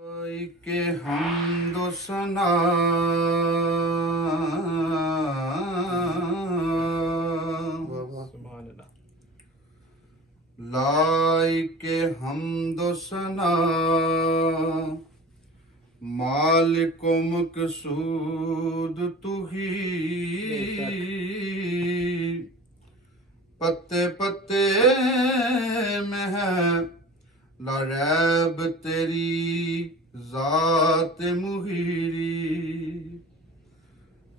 के हमदो सना लाइके हमदो सना मालिको मकसूद तू ही पत्ते पत्ते में है लरैब तेरी ज़ात मुहीरी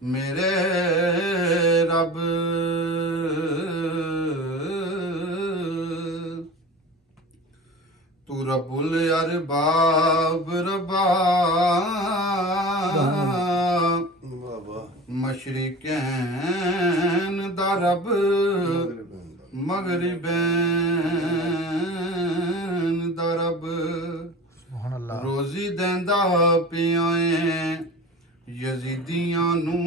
मेरे रब तू रब्बुल अरबाब रबा मशरिकैन दा रब मगरिबैन दा रब रोजी देंदा पिया यजीदियां नू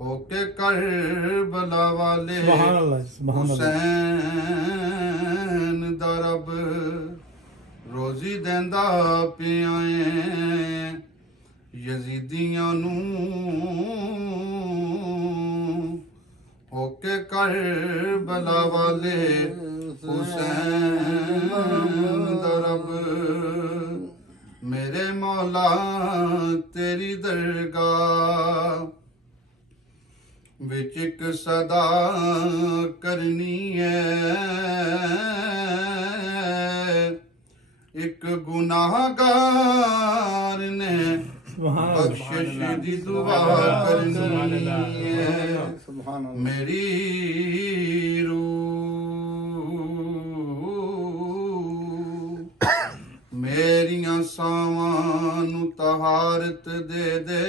होके करबला वाले हुसैन दा रब रोजी देंदा पिया यजीदियां नू होके करबला वाले हुसैन दा रब मेरे मौला तेरी दरगाह विच एक सदा करनी है एक गुनाहगार ने बख्शिश दी दुआ करनी है मेरी रूह मेरियां सावां नू तहारत दे दे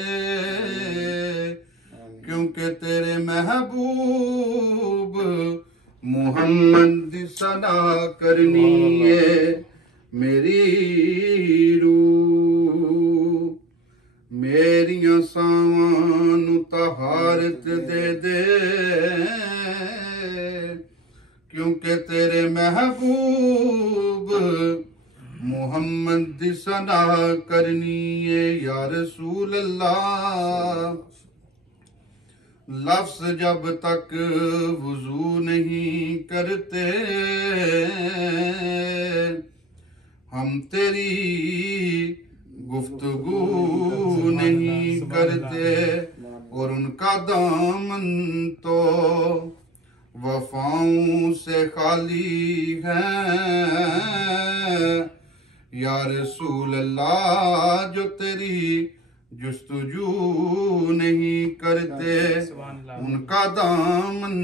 क्योंकि तेरे महबूब मुहम्मद दी सना करनी है मेरी रूह मेरियां सावां नू तहारत दे दे क्योंकि तेरे महबूब मुहम्मद दी सना करनी है या रसूल अल्लाह लफ्ज़ जब तक वुज़ू नहीं करते हम तेरी गुफ्तगू नहीं करते और उनका दामन तो वफाओं से खाली है या रसूल अल्लाह जो तेरी जुस्तजू नहीं करते उनका दामन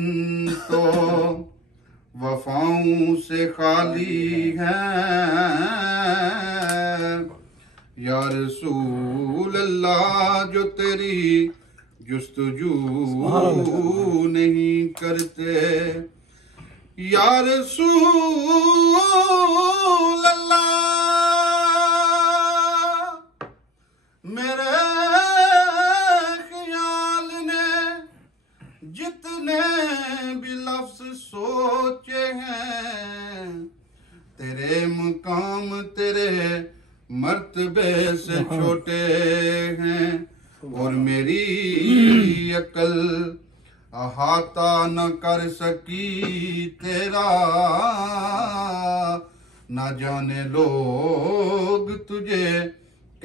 तो वफाओं से खाली है या रसूल अल्लाह जो तेरी जुस्तजू नहीं करते या रसूल अल्लाह मेरे ख्याल ने जितने भी लफ्ज सोचे हैं तेरे मुकाम तेरे मर्तबे से छोटे हैं और मेरी अकल अहाता न कर सकी तेरा न जाने लोग तुझे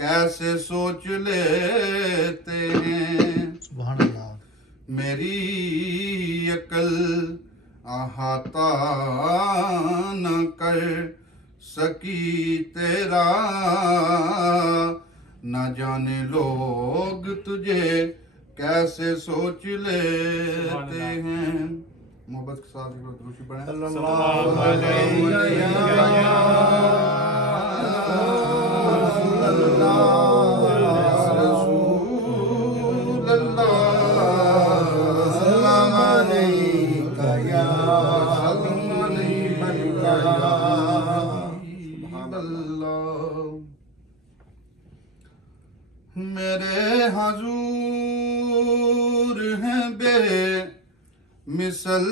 कैसे सोच लेते हैं मेरी अकल अहाता न कर सकी तेरा न जाने लोग तुझे कैसे सोच लेते हैं मोहब्बत के साथ दुरूद पढ़ें सल्लल्लाहु अलैहि मेरे हुजूर हैं बे मिसल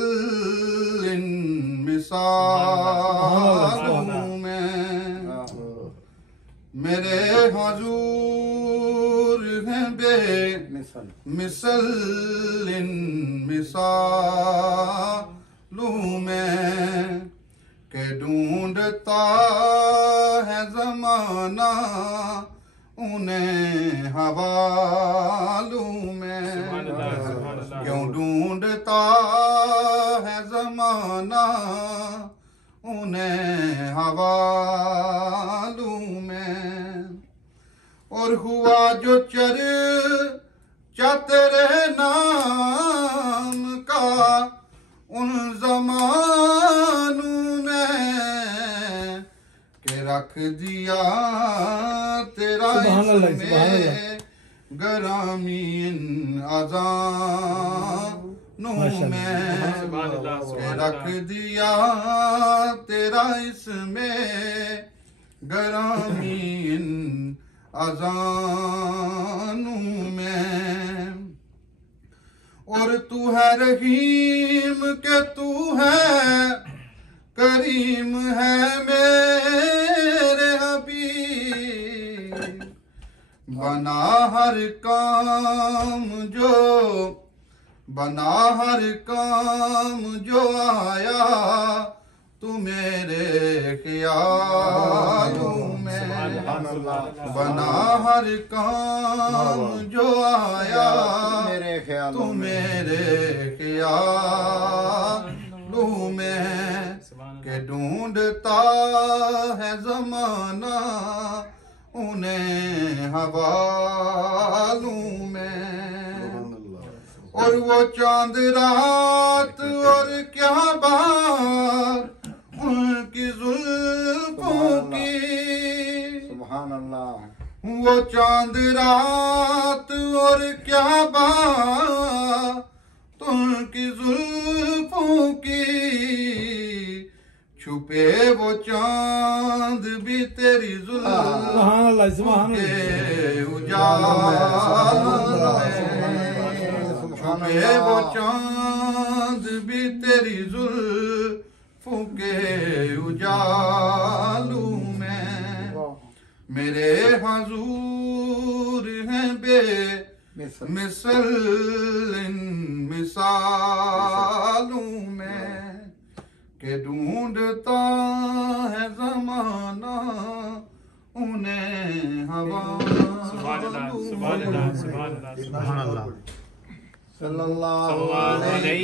मिसाल मेरे हुजूर हैं बे मिसल इन मिसालों में के ढूंढता है ज़माना उन्हें हवालों में। क्यों ढूंढता है ज़माना उन्हें हवालों में। और हुआ जो चर्चा तेरे नाम का उन ज़मानों में के रख दिया तेरा इसमें गरामी इन अज़ानों में के रख दिया तेरा इसमें गरामी इन अज़ानों में। और तू है रहीम के तू है करीम है मेरे हबीब। बना हर काम जो आया तू मेरे ख्यालों में। बना हर काम जो आया तू मेरे ख्यालों में के ढूंढता है ज़माना उन्हें हवालों में। और वो चांद रात और क्या बात उनकी जुल्फों की। सुभान अल्लाह। वो चांद रात और क्या बात उनकी जुल्फों की। छुपे वो चांद भी तेरी जुल्फों के उजालों में। छुपे वो चांद भी तेरी जुल्फों के उजालों में। मेरे हुजूर हैं बे मिसल इन मिसालों में के ढूंढता है ज़माना उन्हें हवालों में। सल्लल्लाहु अलैहि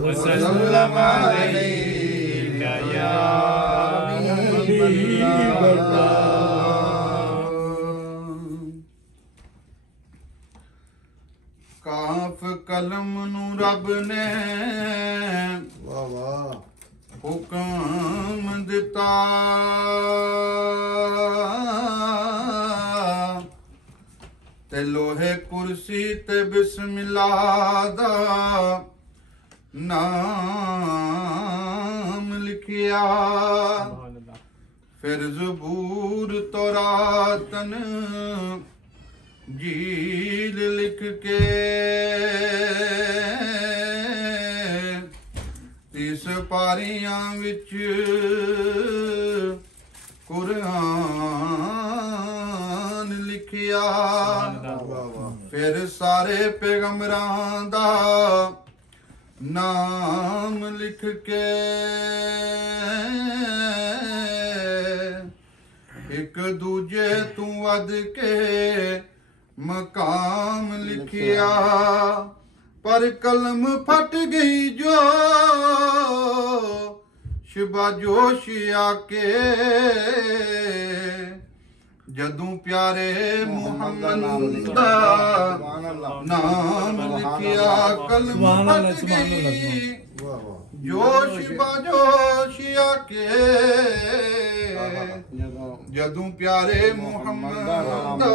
वसल्लम अलैका या काफ कलम नू रब ने हुक्म दिता ते लोहे कुर्सी ते बिस्मिल्लाह दा नाम लिखिया। फिर ज़बूर तौरातन जील लिख के 30 पारियां विच कुरान लिखिया। फिर सारे पैगंबरां दा नाम लिख के एक दूजे तू वध के मकाम लिखिया। पर कलम फट गई जो शिबा जोश आके जदू प्यारे मुहम्मद दा नाम लिखिया। कलम फट गई जोश बाजोश आके जदू प्यारे मुहम्मद दा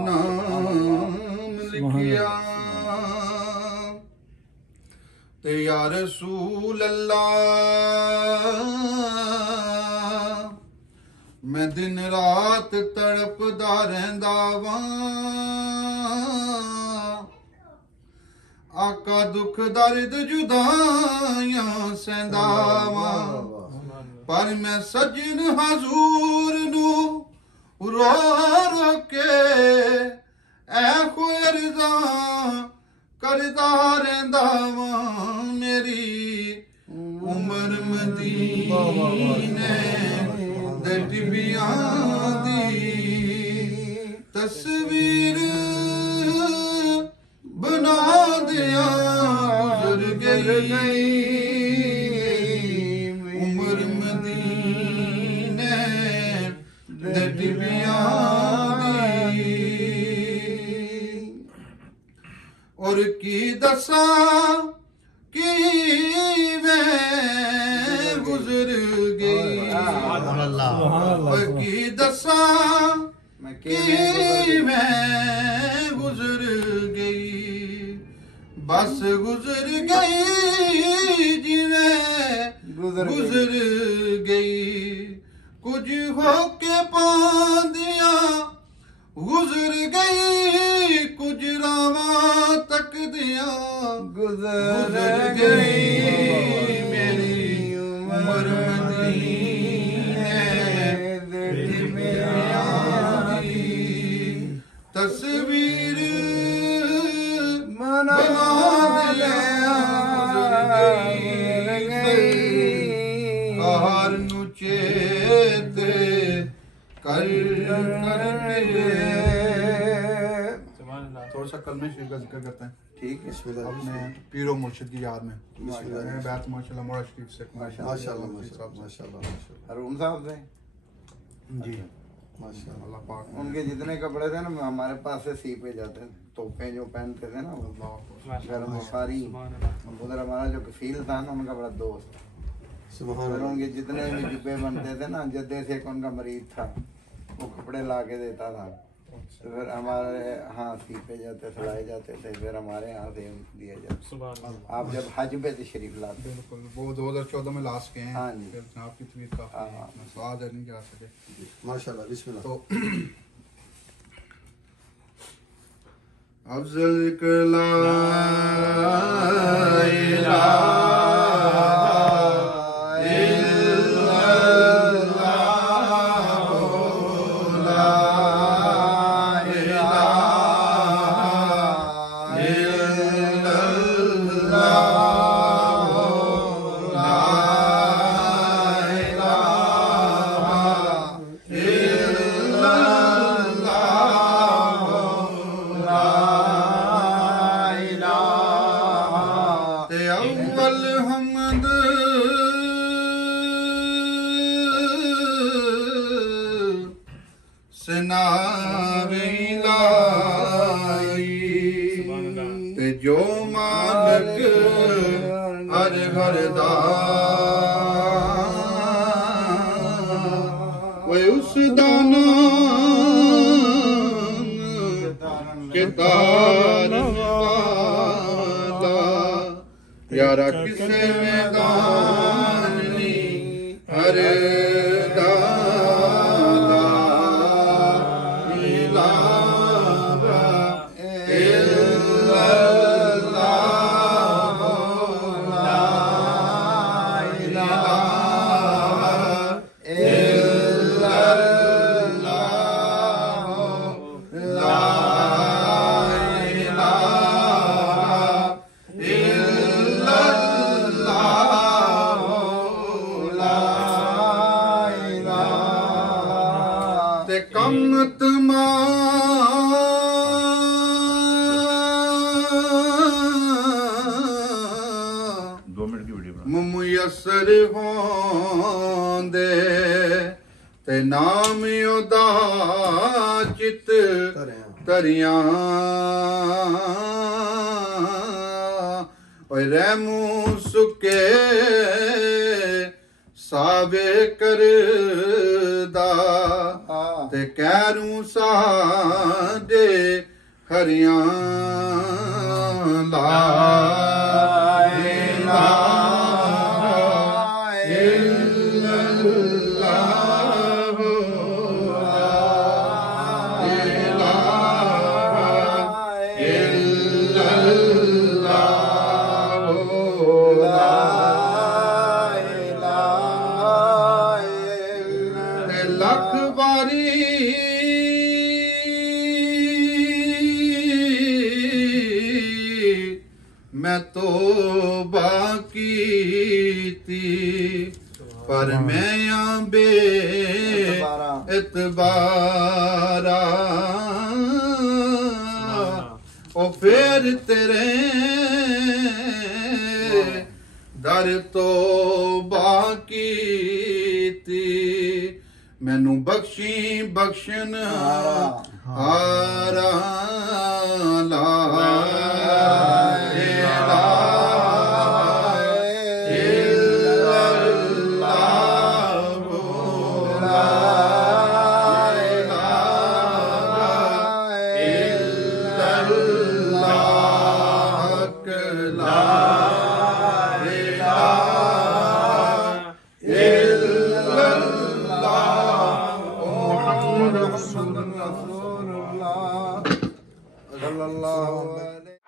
नाम लिखिया। ते या रसूल अल्लाह मैं दिन रात तड़पदा रहंदा वां। आका दुख दर्द जुदाइयां सहंदावा पर मैं सजन हजूर नू रो रो के ऐ खुरदा करदा रहंदा वां मेरी उम्र मदीने दे टिबियां दी तस्वीर बना दिया गुजर गई उम्र मदीने दे टिबियां दी और की दसा की वे गुजर गई और की दसा की मैं गुजर गई बस गुजर गई जिवें गुजर गई कुछ होके पांदिया गुजर गई कुछ रावां तक दिया गुजर गई मेरी उम्र मदीने दे टिबियां दी तस्वीर बना दिया हार नु चेत कर करके थोड़ा सा कलमे शरीफ का जिक्र करते हैं ठीक है अपने पीरो मुर्शिद की याद में बैत माशाल्लाह मोड़ा शरीफ से माशाल्लाह हरून साहब से जी माशाल्लाह अल्लाह पाक उनके जितने कपड़े थे ना हमारे पास से सी पे जाते थे तोपे जो पहनते थे ना घर में सारी उधर हमारा जो कफील था ना उनका बड़ा दोस्त फिर उनके जितने भी जुब्बे बनते थे ना जद्दे से उनका मरीज था वो कपड़े ला के देता था तो फिर हमारे यहाँ सी पे जाते सिलाए जाते थे फिर हमारे यहाँ से दिए जाते आप जब हज पे तशरीफ लाते बिल्कुल वो 2014 में लास्ट के हैं हाँ जी फिर आपकी तबीयत काफी स्वाद नहीं जा सके माशाल्लाह बिस्मिल्लाह तो अफजल कला जो मालिक हर घर दा वो उस दाना के दार वाला यारा किसे मैदान नी हर मुयसर होंदे ते नाम ओदा चित तरियां ओए रहमू सुके सावे करदा ते कैरू साडे हरियां ला Allah तौबा की थी पर मैं बे इतबारा ओ फिर तेरे दर तौबा की थी मैनू बख्शी बख्शन हारा ला रसूलुल्लाह सल्लल्लाहु अलैहि